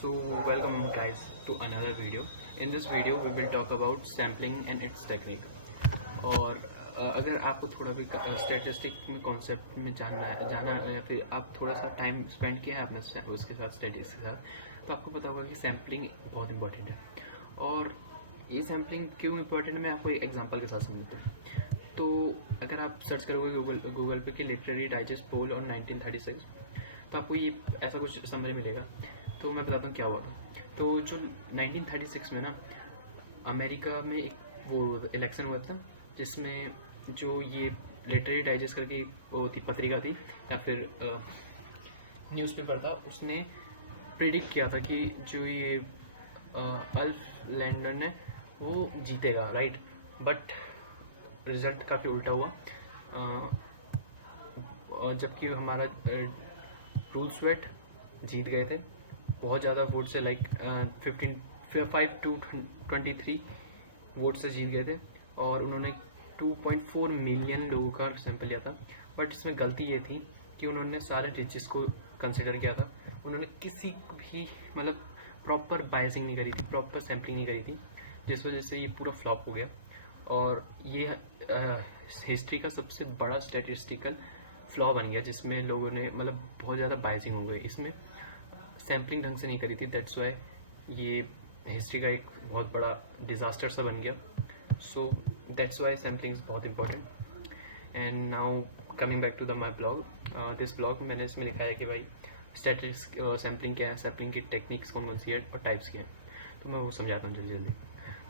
So welcome guys to another video. In this video we will talk about sampling and its technique. और अगर आपको थोड़ा भी statistic में कॉन्सेप्ट में जाना या फिर आप थोड़ा सा टाइम स्पेंड किया है अपने उसके साथ स्टडीज़ के साथ, तो आपको पता होगा कि सैम्पलिंग बहुत इंपॉर्टेंट है। और ये सैम्पलिंग क्यों इम्पोर्टेंट है मैं आपको एक एग्जांपल के साथ समझाता हूँ। तो अगर आप सर्च करोगे गूगल पे कि लिटरेरी डाइजेस्ट पोल और 1936, तो आपको ये ऐसा कुछ समरी मिलेगा। तो मैं बताता हूँ क्या हुआ था। तो जो 1936 में ना अमेरिका में एक वो इलेक्शन हुआ था, जिसमें जो ये लिटरेरी डाइजेस्ट करके वो थी पत्रिका थी या फिर न्यूज़पेपर था, उसने प्रिडिक्ट किया था कि जो ये अल्फ लैंडन है वो जीतेगा, राइट। बट रिजल्ट काफ़ी उल्टा हुआ, जबकि हमारा रूजवेल्ट जीत गए थे बहुत ज़्यादा वोट से, लाइक 5 to 23 वोट से जीत गए थे। और उन्होंने 2.4 मिलियन लोगों का सैंपल लिया था। बट इसमें गलती ये थी कि उन्होंने सारे रिचेस को कंसिडर किया था। उन्होंने किसी भी मतलब प्रॉपर बायसिंग नहीं करी थी, प्रॉपर सैम्पलिंग नहीं करी थी, जिस वजह से ये पूरा फ्लॉप हो गया। और ये हिस्ट्री का सबसे बड़ा स्टैटिस्टिकल फ्लॉ बन गया, जिसमें लोगों ने मतलब बहुत ज़्यादा बायसिंग हो गई, इसमें सैम्पलिंग ढंग से नहीं करी थी। दैट्स वाई ये हिस्ट्री का एक बहुत बड़ा डिज़ास्टर सा बन गया। So that's why sampling is बहुत important. And now coming back to the my blog, this blog मैंने इसमें लिखा है कि भाई स्टैटिस्टिक सैम्पलिंग क्या है, सैम्पलिंग की टेक्निक्स कौन कौन सी है और टाइप्स क्या हैं। तो मैं वो समझाता हूँ जल्दी जल्दी।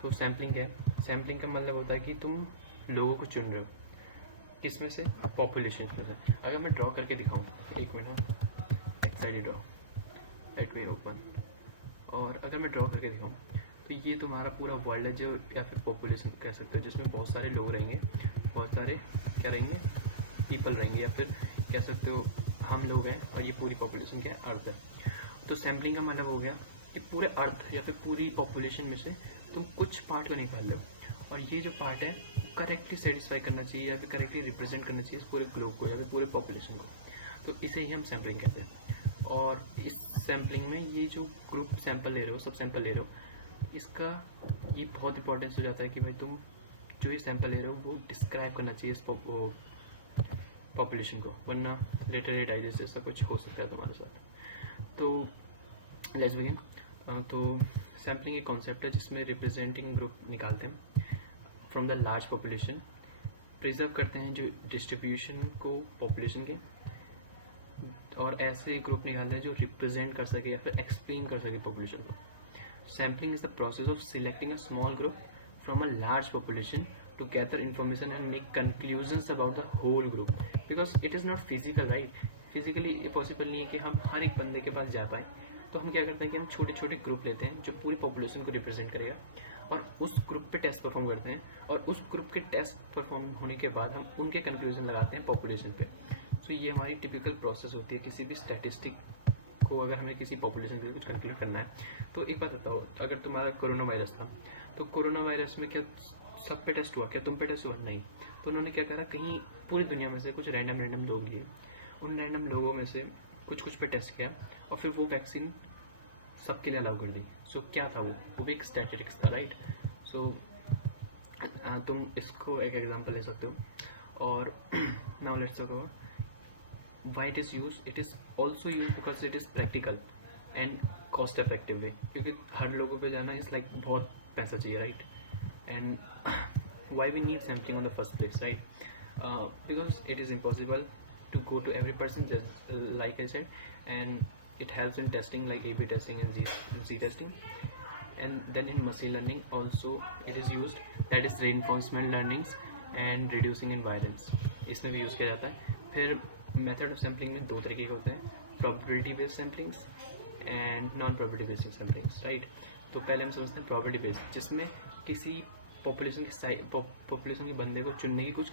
तो सैम्पलिंग क्या है? सैम्पलिंग का मतलब होता है कि तुम लोगों को चुन रहे हो, किस में से? पॉपुलेशन में से। अगर मैं ड्रॉ करके दिखाऊँ, एक minute, Exide draw, let me open. और अगर मैं ड्रॉ करके दिखाऊँ तो ये तुम्हारा पूरा वर्ल्ड है, जो या फिर पॉपुलेशन कह सकते हो, जिसमें बहुत सारे लोग रहेंगे, बहुत सारे क्या रहेंगे, पीपल रहेंगे, या फिर कह सकते हो हम लोग हैं, और ये पूरी पॉपुलेशन क्या है, अर्थ है। तो सैम्पलिंग का मतलब हो गया कि पूरे अर्थ या फिर पूरी पॉपुलेशन में से तुम कुछ पार्ट को निकाल लो, और ये जो पार्ट है करेक्टली सेटिस्फाई करना चाहिए या फिर करेक्टली रिप्रेजेंट करना चाहिए इस पूरे ग्लोब को या फिर पूरे पॉपुलेशन को। तो इसे ही हम सैम्पलिंग कहते हैं। और इस सैम्पलिंग में ये जो ग्रुप सैंपल ले रहे हो, सब सैंपल ले रहे हो, इसका ये बहुत इंपॉर्टेंस हो जाता है कि भाई तुम जो ये सैंपल ले रहे हो वो डिस्क्राइब करना चाहिए इस पॉपुलेशन को, वरना लिटरेरी डाइजेस्ट जैसा कुछ हो सकता है तुम्हारे साथ। तो लेट्स बिगिन। तो सैम्पलिंग एक कॉन्सेप्ट है जिसमें रिप्रेजेंटिंग ग्रुप निकालते हैं from the large population, preserve करते हैं जो डिस्ट्रीब्यूशन को पॉपुलेशन के, और ऐसे ग्रुप निकालते हैं जो रिप्रेजेंट कर सके या फिर एक्सप्लेन कर सके पॉपुलेशन को। Sampling is the process of selecting a small group from a large population to gather information and make conclusions about the whole group, because it is not physical, right? Physically ये possible नहीं है कि हम हर एक बंदे के पास जा पाए। तो हम क्या करते हैं कि हम छोटे छोटे ग्रुप लेते हैं जो पूरी पॉपुलेशन को रिप्रेजेंट करेगा, और उस ग्रुप पे टेस्ट परफॉर्म करते हैं, और उस ग्रुप के टेस्ट परफॉर्म होने के बाद हम उनके कंक्लूजन लगाते हैं पॉपुलेशन पे। सो ये हमारी टिपिकल प्रोसेस होती है किसी भी स्टैटिस्टिक को, अगर हमें किसी पॉपुलेशन के लिए कुछ कंक्लूड करना है। तो एक बात बताओ, अगर तुम्हारा कोरोना वायरस था, तो कोरोना वायरस में क्या सब पे टेस्ट हुआ? क्या तुम पे टेस्ट हुआ? नहीं। तो उन्होंने क्या करा, कहीं पूरी दुनिया में से कुछ रैंडम लोग लिए, उन रैंडम लोगों में से कुछ पे टेस्ट किया, और फिर वो वैक्सीन सबके लिए अलाउ कर दी। सो क्या था वो भी एक स्टैटिस्टिक्स था, राइट। सो तुम इसको एक एग्जांपल ले सकते हो। और now let's talk about why it is use. It is also use because it is practical and cost effective way, क्योंकि हर लोगों पे जाना इज़ लाइक बहुत पैसा चाहिए, right. And why we need sampling on the first place, right? Because it is impossible to go to every person, just like I said, and it helps in testing like A/B testing and Z testing. And then in machine learning also it is used, that is reinforcement learnings and reducing in variance, इसमें भी use किया जाता है। फिर method of sampling में दो तरीके के होते हैं, probability based samplings and non probability based samplings, right. तो पहले हम समझते हैं प्रोबेबिलिटी बेस्ड, जिसमें किसी पॉपुलेशन के बंदे को चुनने की कुछ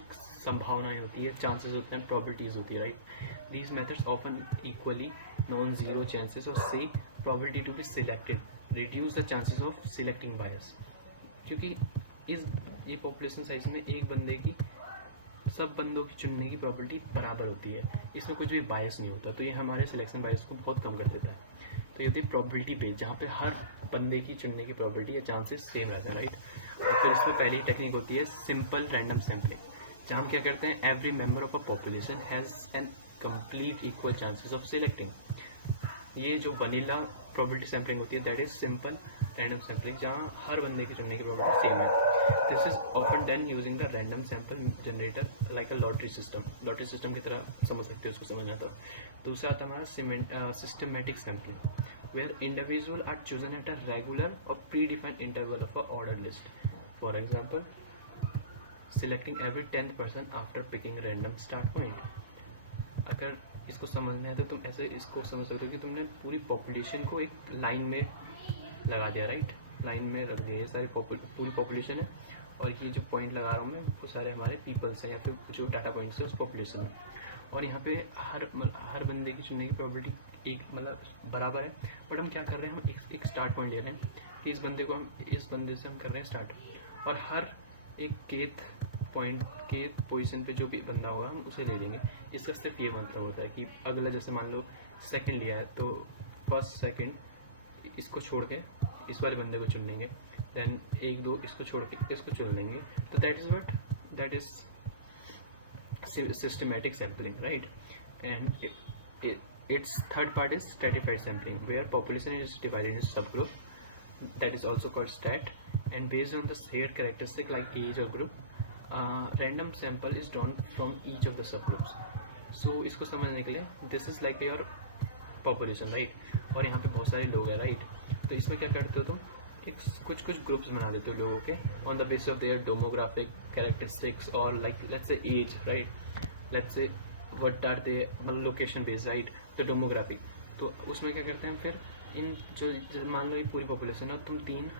संभावनाएं होती है, चांसेस होते हैं, प्रोबेबिलिटीज होती है, right. These methods often equally non zero chances और से probability to be selected reduce the chances of selecting bias, क्योंकि ये पॉपुलेशन साइज में एक बंदे की सब बंदों की चुनने की प्रोबेबिलिटी बराबर होती है, इसमें कुछ भी बायस नहीं होता। तो ये हमारे सिलेक्शन बायस को बहुत कम कर देता है। तो ये होती है प्रोबेबिलिटी बेस्ड, जहाँ पे हर बंदे की चुनने की प्रोबेबिलिटी या चांसेस सेम रहते हैं, राइट। और फिर इसमें पहली टेक्निक होती है सिंपल रैंडम सैम्पलिंग, जहाँ हम क्या करते हैं, every member of a population has an complete equal chances of selecting. ये जो वनीला प्रोबेबिलिटी सैम्पलिंग होती है that is simple random sampling, जहाँ हर बंदे की चुनने की प्रोबेबिलिटी सेम है। This is often done using the random sample generator like a lottery system की तरह समझ सकते हो उसको समझना। तो दूसरा आता हमारा systematic sampling, where individuals are chosen at a regular or predefined interval of a ordered list. For example, selecting every 10th person after picking a random start point. अगर इसको समझना है तो तुम ऐसे इसको समझ सकते हो कि तुमने पूरी पॉपुलेशन को एक लाइन में लगा दिया, राइट। लाइन में रख दिया, ये सारी पूरी पॉपुलेशन है और ये जो पॉइंट लगा रहा हूँ मैं वो सारे हमारे पीपल्स हैं या फिर जो डाटा पॉइंट्स है उस पॉपुलेशन में। और यहाँ पे हर बंदे की चुनने की प्रोबेबिलिटी एक मतलब बराबर है, बट हम क्या कर रहे हैं, हम एक स्टार्ट पॉइंट ले रहे हैं कि इस बंदे से हम कर रहे हैं स्टार्ट, और हर एक केथ पॉइंट के पोजीशन पे जो भी बंदा होगा हम उसे ले लेंगे। इसका सिर्फ ये मतलब होता है कि अगला जैसे मान लो सेकंड लिया है तो फर्स्ट सेकंड इसको छोड़ के इस वाले बंदे को चुन लेंगे, देन 1 2 इसको छोड़ के इसको चुन लेंगे। तो that is systematic sampling, right? And its third part is stratified sampling, where population is divided into subgroup, that is also called stat, and based on the shared characteristic like age or group, random sample is drawn from each of the subgroups. So इसको समझने के लिए this is like your population, right? और यहाँ पे बहुत सारे लोग हैं, right? तो इसमें क्या करते हो तुम, कुछ ग्रुप्स बना देते हो लोगों के on the basis of their demographic characteristics और like let's say age, right, let's say what are they मतलब लोकेशन बेस्ड, राइट, तो डेमोग्राफिक। तो उसमें क्या करते हैं फिर इन जो मान लो ये पूरी पॉपुलेशन है, तुम 3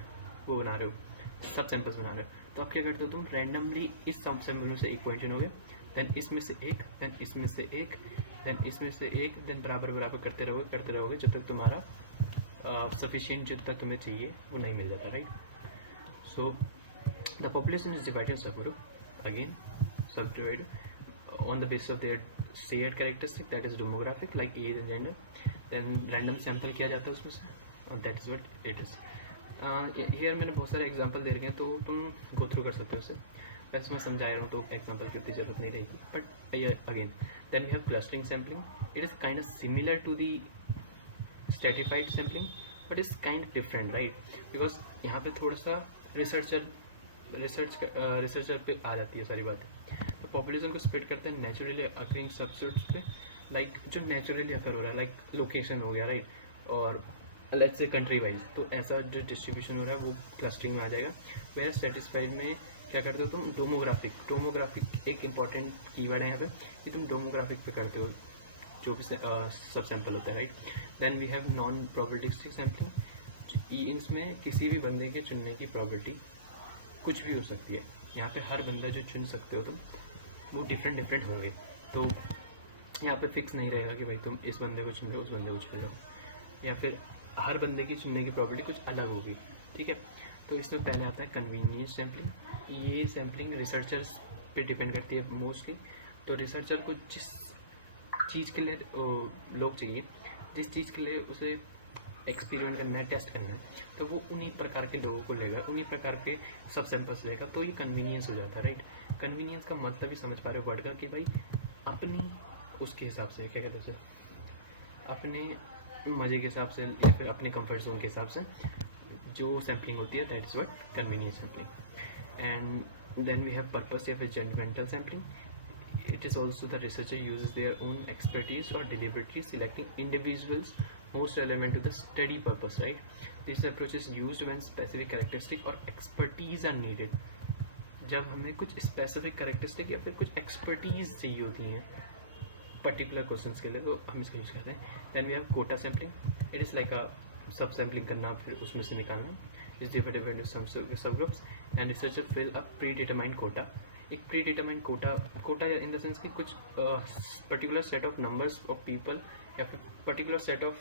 वो बना रहे हो, सब सैंपल्स बना रहे हो, तो आप क्या करते हो, तुम रैंडमली इस सब सैंपल में से एक पॉइंट चुनोगे, देन इसमें से एक, देन इसमें से एक, देन इसमें से एक, देन बराबर करते रहोगे जब तक तुम्हारा सफिशिएंट जितना तुम्हें चाहिए वो नहीं मिल जाता, right. So the population is divided subgroup, again sub divided on the basis of their shared characteristic that is demographic like age and gender, then random sample किया जाता है उसमें से, और that is what it is. Here मैंने बहुत सारे example दे रखे हैं तो तुम गो थ्रू कर सकते हो उसे, वैसे मैं समझा रहा हूँ तो एग्जांपल की उतनी जरूरत नहीं रहेगी, but again then we have clustering sampling, it is kind of similar to the stratified sampling but is kind of different, right? because यहाँ पे थोड़ा सा रिसर्चर पे आ जाती है सारी बातें। तो पॉपुलेशन को स्प्लिट करते हैं नेचुरली अकरिंग सबसेट्स पे, लाइक जो नेचुरली अकर हो रहा है, लाइक लोकेशन हो गया, राइट, और लेट्स से कंट्री वाइज, तो ऐसा जो डिस्ट्रीब्यूशन हो रहा है वो क्लस्टरिंग में आ जाएगा। वेयर सेटिस्फाइड में क्या करते हो तुम, डोमोग्राफिक एक इंपॉर्टेंट कीवर्ड है यहाँ पे कि तुम डोमोग्राफिक पे करते हो जो भी सब सैंपल होता है, right. Then we have non probabilistic sampling, इसमें किसी भी बंदे के चुनने की प्रोबेबिलिटी कुछ भी हो सकती है। यहाँ पे हर बंदा जो चुन सकते हो तुम वो डिफरेंट होंगे, तो यहाँ पे फिक्स नहीं रहेगा कि भाई तुम इस बंदे को चुन लो उस बंदे को चुन लो, या फिर हर बंदे की चुनने की प्रोबेबिलिटी कुछ अलग होगी, ठीक है। तो इसमें पहले आता है कन्वीनियंस सैम्पलिंग। ये सैम्पलिंग रिसर्चर्स पे डिपेंड करती है मोस्टली। तो रिसर्चर को जिस चीज़ के लिए लोग चाहिए, जिस चीज़ के लिए उसे एक्सपेरिमेंट करना है, टेस्ट करना है, तो वो उन्हीं प्रकार के लोगों को लेगा, उन्हीं प्रकार के सब सैंपल्स लेगा, तो ये कन्वीनियंस हो जाता है, राइट। कन्वीनियंस का मतलब ही समझ पा रहे हो वर्ड का कि भाई अपनी उसके हिसाब से क्या कहते हैं, अपने मज़े के हिसाब से या फिर अपने कंफर्ट जोन के हिसाब से जो सैम्पलिंग होती है, that is what convenience sampling. And then we have purpose या फिर judgmental sampling. It is also the researcher uses their own expertise or deliberately selecting individuals most relevant to the study purpose, right? This approach is used when specific characteristic or expertise are needed. जब हमें कुछ specific characteristic या फिर कुछ expertise चाहिए होती हैं particular questions के लिए, तो हम इसका यूज़ करते हैं। Then we have quota sampling. It is like a सब सैम्पलिंग करना फिर उसमें से निकालना, is divided into some subgroups and researcher fill a predetermined quota. एक predetermined quota in the sense कि कुछ particular set of numbers of people या फिर particular set of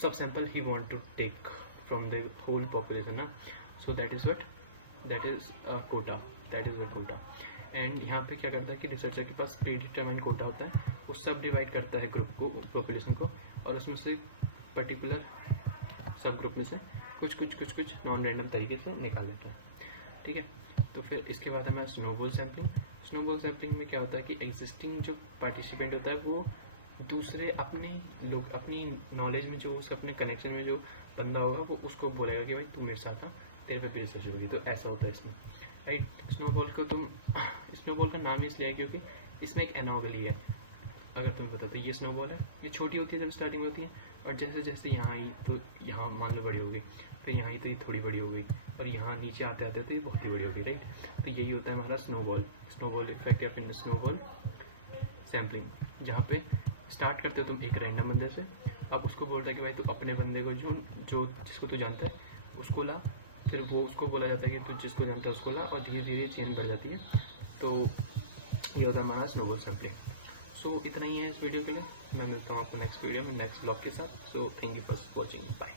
sub sample ही want to take from the whole population ना, so that is quota, and यहाँ पे क्या करता है कि रिसर्चर के पास प्री डिटरमाइंड कोटा होता है, वो सब डिवाइड करता है ग्रुप को, पॉपुलेशन को, और उसमें से पर्टिकुलर सब ग्रुप में से कुछ नॉन रैंडम तरीके से निकाल लेता है, ठीक है। तो फिर इसके बाद हमारा स्नोबॉल सैम्पलिंग। स्नोबॉल सैम्पलिंग में क्या होता है कि एग्जिस्टिंग जो पार्टिसिपेंट होता है वो दूसरे अपनी नॉलेज में जो उसके अपने कनेक्शन में जो बंदा होगा वो उसको बोलेगा कि भाई तू मेरे साथ आ, तेरे पे भी रिसर्च होगी। तो ऐसा होता है इसमें, राइट। स्नोबॉल का नाम इसलिए है क्योंकि इसमें एक एनोमली है। अगर तुम्हें पता तो ये स्नोबॉल है, ये छोटी होती है जब स्टार्टिंग में होती है, और जैसे जैसे यहाँ आई तो यहाँ मान लो बड़ी हो गई, फिर यहाँ आई तो ये थोड़ी बड़ी हो गई, और यहाँ नीचे आते आते तो ये बहुत ही बड़ी हो गई, राइट। तो यही होता है हमारा स्नोबॉल इफेक्ट या फिर स्नोबॉल सैम्पलिंग, जहाँ पे स्टार्ट करते हो तुम एक रैंडम बंदे से, अब उसको बोलता है कि भाई तू अपने बंदे को जो जिसको तू जानता है उसको ला, फिर वो उसको बोला जाता है कि तू जिसको जानता है उसको ला, और धीरे धीरे चेन बढ़ जाती है। तो ये होता है हमारा स्नोबॉल सैम्पलिंग। सो इतना ही है इस वीडियो के लिए। मैं मिलता हूँ आपको नेक्स्ट वीडियो में नेक्स्ट ब्लॉग के साथ। So thank you for watching, bye.